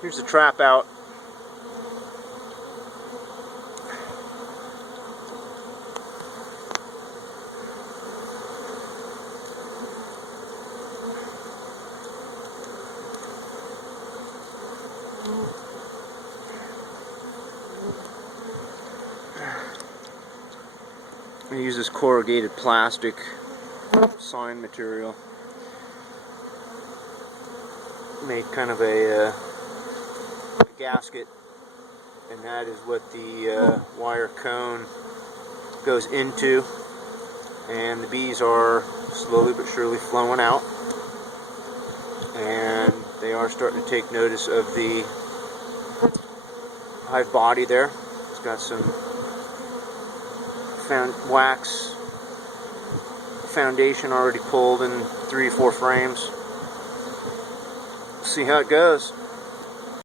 Here's the trap out. I use this corrugated plastic sign material. Make kind of a gasket, and that is what the wire cone goes into, and the bees are slowly but surely flowing out, and they are starting to take notice of the hive body there. It's got some wax foundation already pulled in 3 or 4 frames. See how it goes.